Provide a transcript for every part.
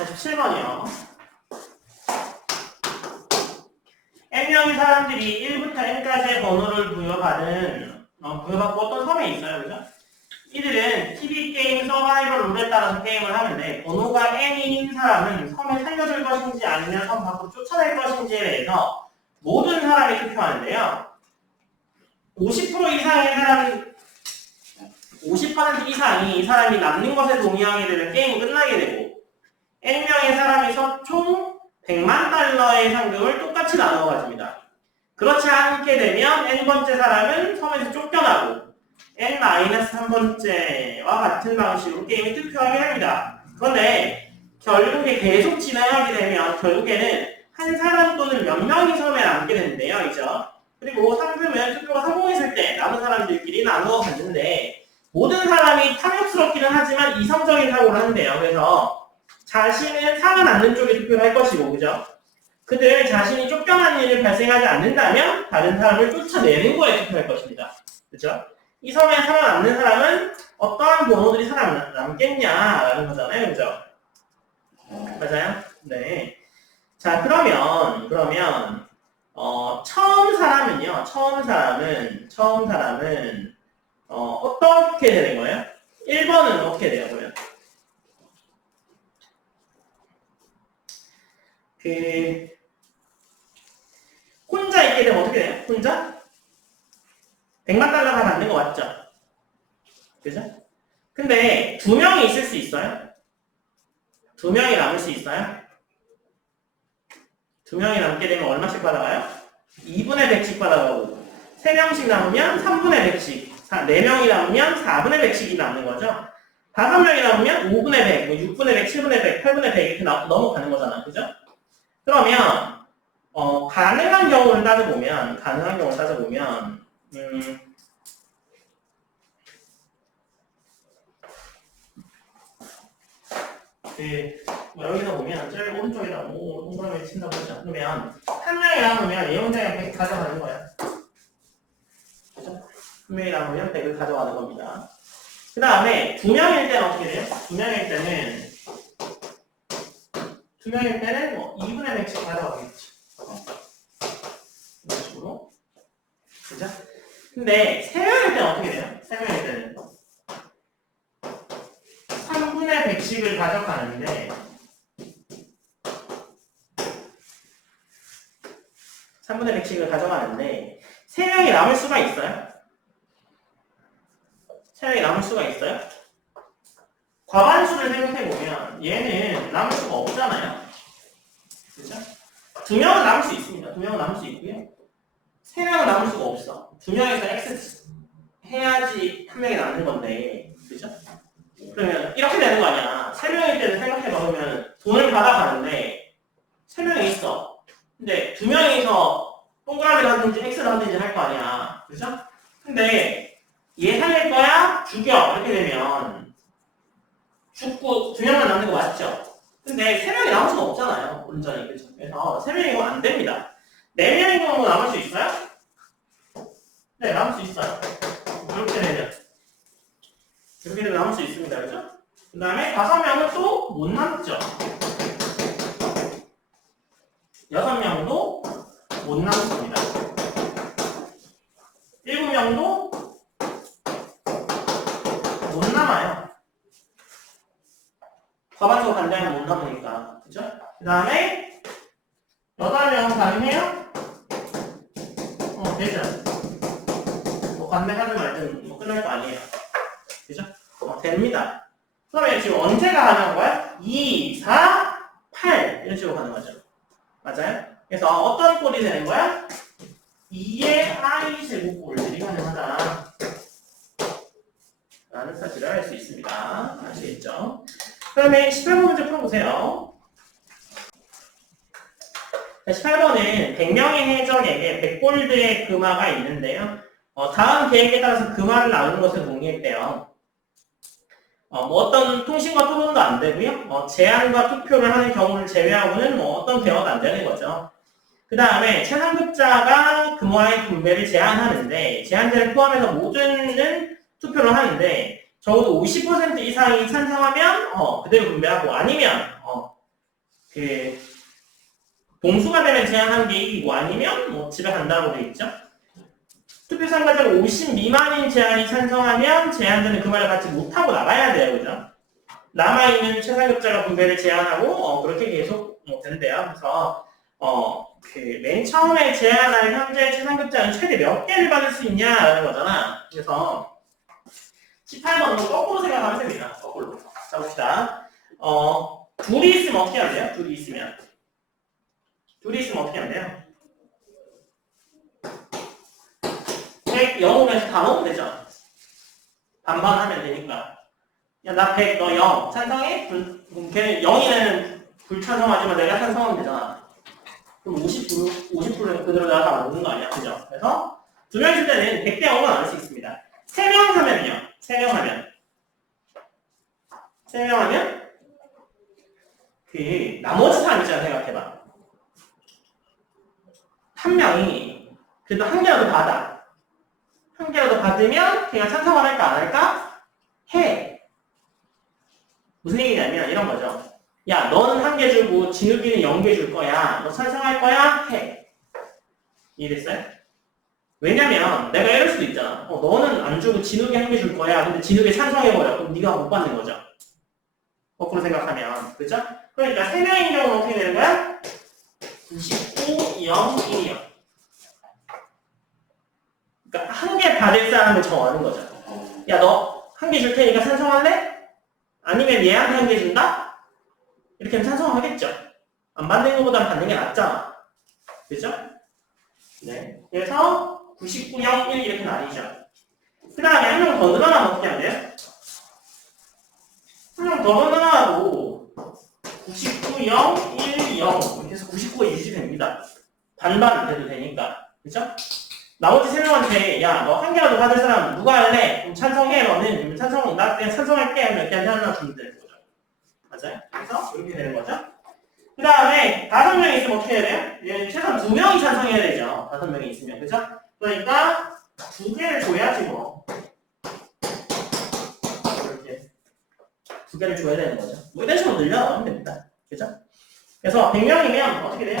47번이요. n명의 사람들이 1부터 n까지의 번호를 부여받고 어떤 섬에 있어요. 그죠? 이들은 TV 게임 서바이벌 룰에 따라서 게임을 하는데 번호가 n인 사람은 섬에 살려줄 것인지 아니면 섬 밖으로 쫓아낼 것인지에 대해서 모든 사람이 투표하는데요. 50% 이상의 사람이 50% 이상이 이 사람이 남는 것에 동의하게 되면 게임이 끝나게 되고 n명의 사람에서 총 100만 달러의 상금을 똑같이 나누어 가집니다. 그렇지 않게 되면 n번째 사람은 섬에서 쫓겨나고 n-3번째와 같은 방식으로 게임에 투표하게 합니다. 그런데 결국에 계속 진행하게 되면 결국에는 한 사람 또는 몇 명이 섬에 남게 되는데요. 그죠? 그리고 상금은 투표가 성공했을 때 남은 사람들끼리 나누어 갔는데 모든 사람이 탐욕스럽기는 하지만 이성적인 사고를 한대요. 그래서 자신은 살아남는 쪽에 투표를 할 것이고, 그죠? 그들 자신이 쫓겨난 일을 발생하지 않는다면 다른 사람을 쫓아내는 거에 투표할 것입니다. 그죠? 이 섬에 살아남는 사람은 어떠한 번호들이 살아남겠냐라는 거잖아요. 그죠? 맞아요? 네. 자, 그러면 처음 사람은 어떻게 되는 거예요? 1번은 어떻게 돼요, 그러면? 혼자 있게 되면 어떻게 돼요? 혼자? 100만 달러가 받는 거 맞죠? 그죠? 근데 2명이 있을 수 있어요? 2명이 남을 수 있어요? 2명이 남게 되면 얼마씩 받아가요? 2분의 100씩 받아가고 3명씩 남으면 3분의 100씩 4명이 남으면 4분의 100씩이 남는 거죠? 5명이 남으면 5분의 100, 6분의 100, 7분의 100, 8분의 100 이렇게 넘어가는 거잖아. 그죠? 그러면 가능한 경우를 따져보면 여기서 보면 제일 오른쪽에다 동그라미 친다고 하죠. 그러면 한 명이 남으면 이 형태가 100 가져가는 거야. 그죠? 한 명이 남으면 100을 가져가는 겁니다. 그 다음에 2명일 때는 어떻게 돼요? 2명일 때는 뭐 2분의 100씩 가져가겠지. 이런 식으로. 그죠? 근데 3명일 때는 어떻게 돼요? 3명일 때는 3분의 100씩을 가져가는데 3분의 100씩을 가져가는데 3명이 남을 수가 있어요? 3명이 남을 수가 있어요? 과반수를 생각해보면 얘는 남을 수가 없잖아요. 그죠? 2명은 남을 수 있습니다. 2명은 남을 수 있고요. 3명은 남을 수가 없어. 2명에서 X 해야지 한 명이 남는 건데, 그죠? 그러면 이렇게 되는 거 아니야. 3명일 때는 생각해보면 돈을 받아가는데 3명이 있어. 근데 2명이서 동그라미를 하든지 X를 하든지 할 거 아니야. 그죠? 근데 얘 살릴 거야? 죽여. 이렇게 되면 죽고 2명만 남는 거 맞죠? 근데 3명이 남을 수가 없잖아요. 온전히. 그죠? 그래서 3명이면 안 됩니다. 4명인 경우 남을 수 있어요? 네, 남을 수 있어요. 이렇게 되면 남을 수 있습니다. 그죠? 그 다음에 5명은 또 못 남죠. 6명도 못 남습니다. 7명도 못 남아요. 과반수 반대하면 못 남으니까. 그죠? 그 다음에 8명은 가능해요? 되죠? 뭐 반대하든 말든 뭐 끝날 거 아니에요. 그죠? 됩니다. 그러면 지금 언제가 가능한 거야? 2, 4, 8 이런 식으로 가는 거죠. 맞아요? 그래서 어떤 꼴이 되는 거야? 2의 i 제곱꼴들이 가능하다 라는 사실을 알 수 있습니다. 아시겠죠? 그 다음에 18번 문제 풀어보세요. 18번은 100명의 해적에게 100골드의 금화가 있는데요. 다음 계획에 따라서 금화를 나누는 것을 동의했대요. 뭐 어떤 통신과 토론도 안 되고요. 제안과 투표를 하는 경우를 제외하고는 뭐 어떤 대화도 안 되는 거죠. 그 다음에 최상급자가 금화의 분배를 제안하는데 제안자를 포함해서 모두는 투표를 하는데 적어도 50% 이상이 찬성하면 그대로 분배하고 아니면 그 동수가 되면 제한한 게 이기고 아니면 뭐 집에 간다고 돼 있죠. 투표 참가자가 50 미만인 제한이 찬성하면 제한자는 그 말을 받지 못하고 나가야 돼요, 그죠? 남아있는 최상급자가 분배를 제한하고 그렇게 계속 된대요. 그래서 그 맨 처음에 제한할 현재 최상급자는 최대 몇 개를 받을 수 있냐라는 거잖아. 그래서 18번은 거꾸로 생각하면 됩니다. 거꾸로. 자 봅시다. 둘이 있으면 어떻게 하면 돼요? 둘이 있으면 어떻게 하면 돼요? 100, 0 오면 다 넣으면 되죠. 반반 하면 되니까. 야, 나 100, 너 0. 찬성해? 걔는 0이면 불찬성하지만 내가 찬성하면 되잖아. 그럼 50% 그대로 내가 다 맞는 거 아니야? 그죠? 그래서 두 명 있을 때는 100대 0은 안 할 수 있습니다. 3명 하면요. 3명 하면 그 나머지 사람 있잖아. 생각해봐. 한 명이 그래도 한 개라도 받아. 한 개라도 받으면 걔가 찬성을 할까 안 할까? 해. 무슨 얘기냐면 이런 거죠. 야, 너는 1개 주고 진욱이는 0개 줄 거야. 너 찬성할 거야? 해. 이해됐어요? 왜냐면 내가 이럴 수도 있잖아. 너는 안 주고 진욱이 1개 줄 거야. 근데 진욱이 찬성해버려. 그럼 네가 못 받는 거죠. 거꾸로 생각하면. 그죠? 그러니까 3명인 경우는 어떻게 되는 거야? 99, 0, 1이요. 그러니까 1개 받을 사람을 정하는 거죠. 야, 너 1개 줄 테니까 찬성할래? 아니면 얘한테 1개 준다? 이렇게 하면 찬성하겠죠. 안 받는 것보다 받는 게 낫잖아. 그죠? 네. 그래서 99, 0, 1 이렇게 나뉘죠. 그 다음에 한 명 더 늘어나면 어떻게 하면 돼요? 한 명 더 늘어나도 99, 0, 1, 0 이렇게 해서 99가 유지됩니다. 반반 돼도 되니까. 그죠? 나머지 3명한테 야, 너 1개라도 받을 사람 누가 할래? 그럼 찬성해. 너는 나 그냥 찬성할게. 하면 이렇게 하나 주면 되는 거죠. 맞아요? 그래서 이렇게 되는 거죠. 그 다음에 5명 있으면 어떻게 해야 돼요? 얘는 최소한 2명이 찬성해야 되죠. 5명이 있으면. 그죠? 그러니까 2개를 줘야지 뭐. 이렇게 2개를 줘야 되는 거죠. 뭐 이런 식으로 늘려나가면 됩니다. 그죠? 그래서 100명이면 어떻게 돼요?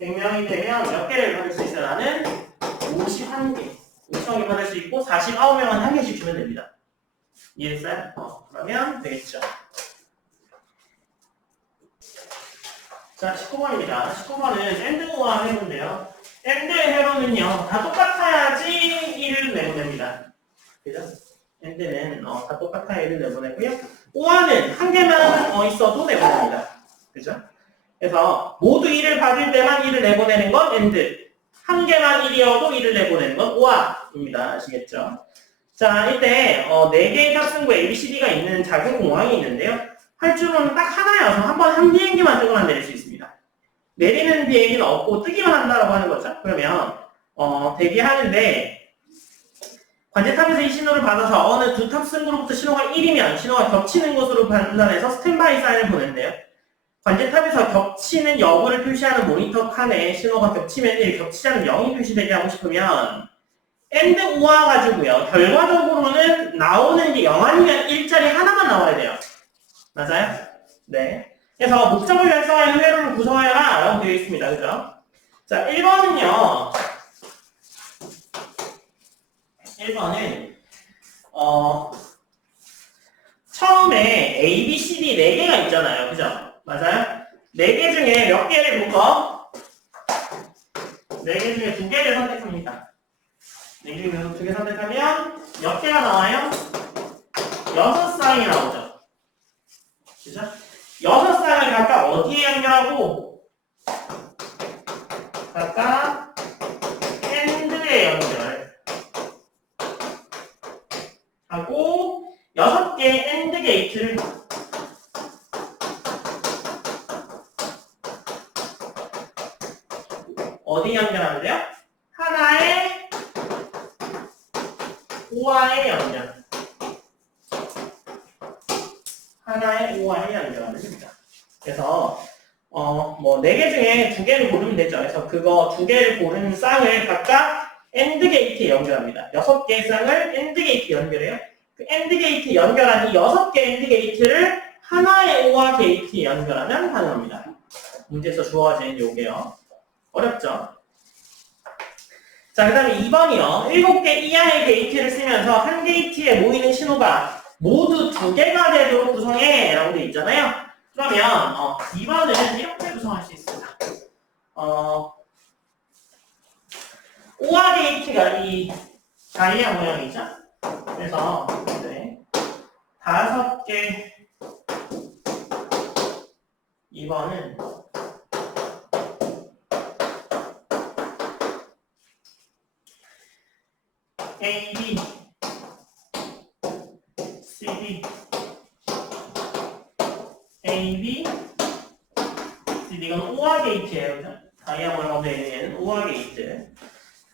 100명이 되면 몇 개를 받을 수 있어요? 나는 51개. 50개 받을 수 있고 49명은 1개씩 주면 됩니다. 이해했어요? 그러면 되겠죠. 자, 19번입니다. 19번은 AND와 회로인데요. AND 회로는요, 다 똑같아야지 1을 내보냅니다. 그죠? AND는 다 똑같아야 1을 내보내고요. OR는 한 개만 있어도 내보냅니다. 그죠? 그래서 모두 1을 받을 때만 1을 내보내는 건 AND. 한 개만 1이어도 1을 내보내는 건 OR입니다. 아시겠죠? 자, 이때 4개의 탑승구 ABCD가 있는 작은 공항이 있는데요. 활주로는 딱 하나여서 한 비행기만 뜨거만 내릴 수 있습니다. 내리는 비행기는 없고 뜨기만 한다라고 하는 거죠. 그러면 대기하는데 관제탑에서 이 신호를 받아서 어느 두 탑승구로부터 신호가 1이면 신호가 겹치는 것으로 판단해서 스탠바이 사인을 보낸대요. 관제탑에서 겹치는 여부를 표시하는 모니터 칸에 신호가 겹치면 1, 겹치지 않으면 0이 표시되게 하고 싶으면 AND OR 가지고요. 결과적으로는 나오는 게 0 아니면 1짜리 하나만 나와야 돼요. 맞아요? 네. 그래서 목적을 달성하는 회로를 구성하여라 라고 되어 있습니다. 그죠? 자, 1번은요. 1번은 처음에 A, B, C, D 4개가 있잖아요. 그죠? 맞아요? 4개 중에 몇 개를 묶어? 4개 중에 2개를 선택합니다. 4개 중에서 2개 선택하면 몇 개가 나와요? 6쌍이 나오죠. 그죠? 6쌍을 각각 어디에 연결하고? 각각 AND에 연결하고 6개의 AND 게이트를 어디 연결하면 돼요? 하나의 OR에 연결. 하나의 OR에 연결하면 됩니다. 그래서 뭐 4개 중에 2개를 고르면 되죠. 그래서 그거 2개를 고른 쌍을 각각 AND 게이트에 연결합니다. 6개의 쌍을 AND 게이트에 연결해요. 그 AND 게이트 연결한 이 6개 AND 게이트를 하나의 OR 게이트에 연결하면 가능합니다. 문제에서 주어진 요게요. 어렵죠? 자, 그 다음에 2번이요. 7개 이하의 게이트를 쓰면서 한 게이트에 모이는 신호가 모두 2개가 되도록 구성해 라고 되어 있잖아요. 그러면 2번은 이렇게 구성할 수 있습니다. OR 게이트가 이 다이아 모양이죠. 그래서 5개 2번은 A, B, C, D, A, B, C, D 이건 OR 게이트예요. 다이아 모양으로 되어 있는 얘는 OR 게이트.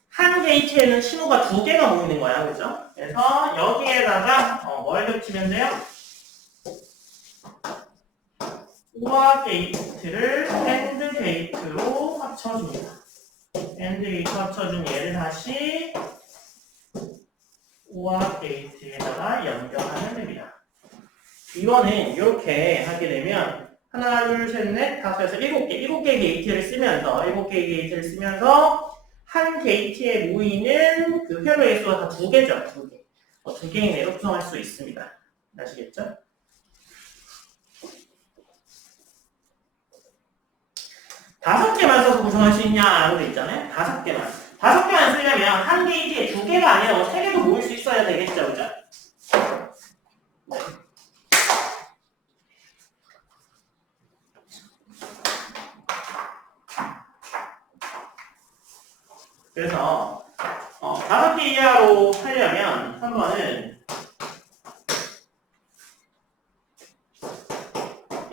한 게이트에는 신호가 2개가 모이는 거야, 그죠? 그래서 여기에다가 뭘 겹치면 돼요? OR 게이트를 AND 게이트로 합쳐줍니다. AND 게이트 합쳐준 얘를 다시 OR 게이트에다가 연결하면 됩니다. 이거는 이렇게 하게 되면 하나, 둘, 셋, 넷, 다섯, 여섯, 7개 게이트를 쓰면서 한 게이트에 모이는 그 회로의 수가 다 2개죠. 2개. 2개 이내로 구성할 수 있습니다. 아시겠죠? 다섯 개만 써서 구성할 수 있냐라고 돼 있잖아요. 5개만. 5개만 쓰려면 한 게이트에 2개가 아니라 3개도 모일 수 있어야 되겠죠, 그죠? 네. 그래서 5개 이하로 하려면 3번은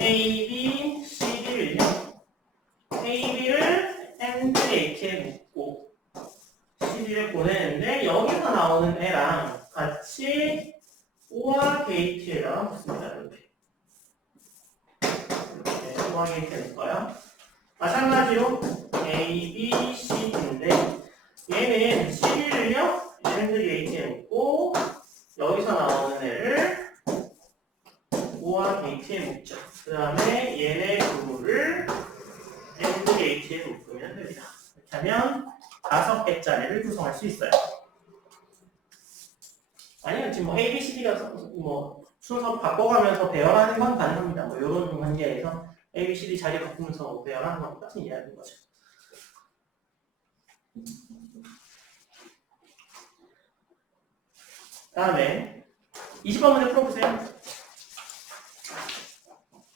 A, B, C, D를요. A, B를 AND 게이트에 묶고 C, D를 보내는데 여기서 나오는 애랑 같이 OR 게이트에다가 붙습니다. 이렇게 OR 게이트에 묶어요. 마찬가지로 A, B, C, D인데 얘는 C, D를요 AND 게이트에 묶고 여기서 나오는 애를 OR 게이트에 묶죠. 그 다음에 얘네 부분을 AND 게이트에 묶으면 됩니다. 이렇게 하면 5개짜리를 구성할 수 있어요. 아니면 지금 A, B, C, D가 순서 바꿔가면서 배열하는 건 가능합니다. 이런 관계에서 A, B, C, D 자리 바꾸면서 배열하는 건 똑같은 이야기인 거죠. 다음에 20번 문제 풀어보세요.